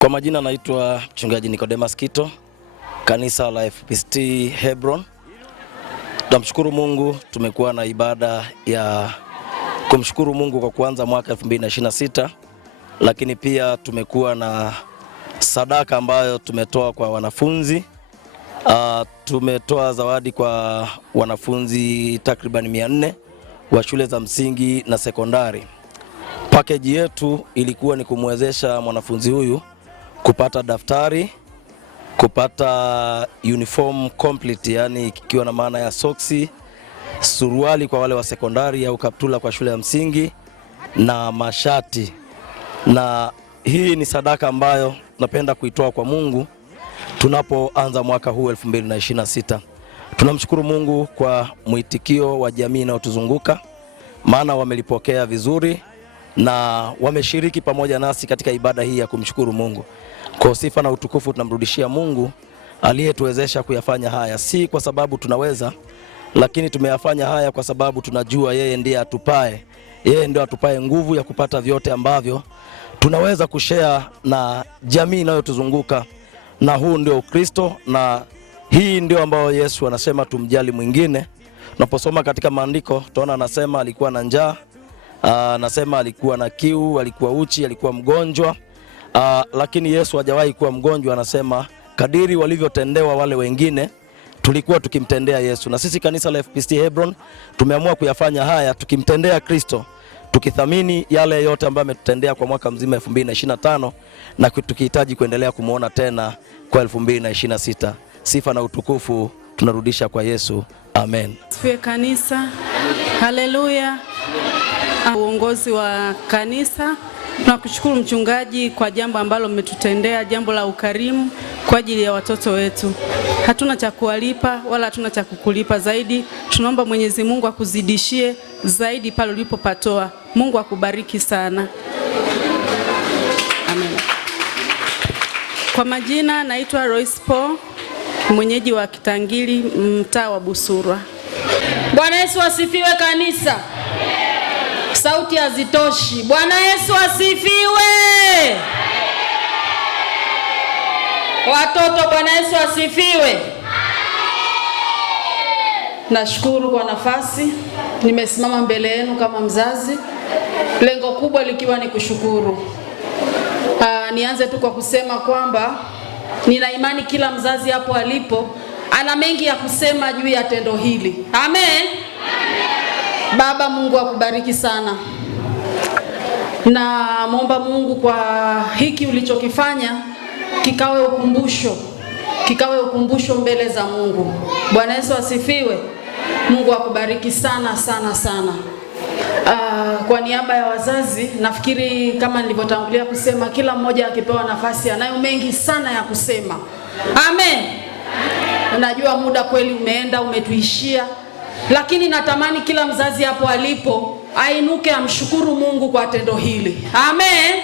Kwa majina naitwa Mchungaji Nicodemus Kito, kanisa la FPCT Hebron. Tunamshukuru Mungu, tumekuwa na ibada ya kumshukuru Mungu kwa kuanza mwaka 2026, lakini pia tumekuwa na sadaka ambayo tumetoa kwa wanafunzi. Tumetoa zawadi kwa wanafunzi takriban 400 wa shule za msingi na sekondari. Package yetu ilikuwa ni kumwezesha mwanafunzi huyu kupata daftari, kupata uniform complete, yani kikiwa na maana ya soksi, suruali kwa wale wa sekondari au kaptula kwa shule ya msingi na mashati. Na hii ni sadaka ambayo napenda kuitoa kwa Mungu tunapoanza mwaka huu 2026. Tunamshukuru Mungu kwa mwitikio wa jamii inayotuzunguka, maana wamelipokea vizuri na wameshiriki pamoja nasi katika ibada hii ya kumshukuru Mungu. Kwa sifa na utukufu tunamrudishia Mungu aliyetuwezesha kuyafanya haya, si kwa sababu tunaweza, lakini tumeyafanya haya kwa sababu tunajua yeye ndiye atupae. Yeye ndiye atupae nguvu ya kupata vyote ambavyo tunaweza kushare na jamii inayotuzunguka, na huu ndio Ukristo, na hii ndio ambao Yesu anasema tumjali mwingine. Tunaposoma katika maandiko tunaona anasema alikuwa na njaa, anasema alikuwa na kiu, alikuwa uchi, alikuwa mgonjwa, lakini Yesu hajawahi kuwa mgonjwa. Anasema kadiri walivyotendewa wale wengine tulikuwa tukimtendea Yesu. Na sisi kanisa la FPCT Hebron tumeamua kuyafanya haya tukimtendea Kristo, tukithamini yale yote ambayo ametutendea kwa mwaka mzima 2025, na tukihitaji kuendelea kumuona tena kwa 2026. Sifa na utukufu tunarudisha kwa Yesu. Amen. Sifiwe kanisa. Haleluya. Uongozi wa kanisa, tunakushukuru mchungaji kwa jambo ambalo umetutendea, jambo la ukarimu kwa ajili ya watoto wetu. Hatuna cha kuwalipa wala hatuna cha kukulipa zaidi. Tunaomba Mwenyezi Mungu akuzidishie zaidi pale ulipopatoa. Mungu akubariki sana. Amen. Kwa majina naitwa Royce Paul, mwenyeji wa Kitangili, mtaa wa Busurwa. Bwana Yesu asifiwe kanisa. Sauti hazitoshi. Bwana Yesu asifiwe. Watoto, Bwana Yesu asifiwe. Nashukuru kwa nafasi nimesimama mbele yenu kama mzazi, lengo kubwa likiwa ni kushukuru. Nianze tu kwa kusema kwamba nina imani kila mzazi hapo alipo ana mengi ya kusema juu ya tendo hili. Amen. Baba, Mungu akubariki sana. Na muomba Mungu kwa hiki ulichokifanya kikawe ukumbusho mbele za Mungu. Bwana Yesu asifiwe. Mungu akubariki sana sana sana. Kwa niaba ya wazazi, nafikiri kama nilivyotangulia kusema, kila mmoja akipewa nafasi anayo mengi sana ya kusema. Amen. Unajua muda kweli umeenda, umetuishia, lakini natamani kila mzazi hapo alipo ainuke amshukuru Mungu kwa tendo hili. Amen.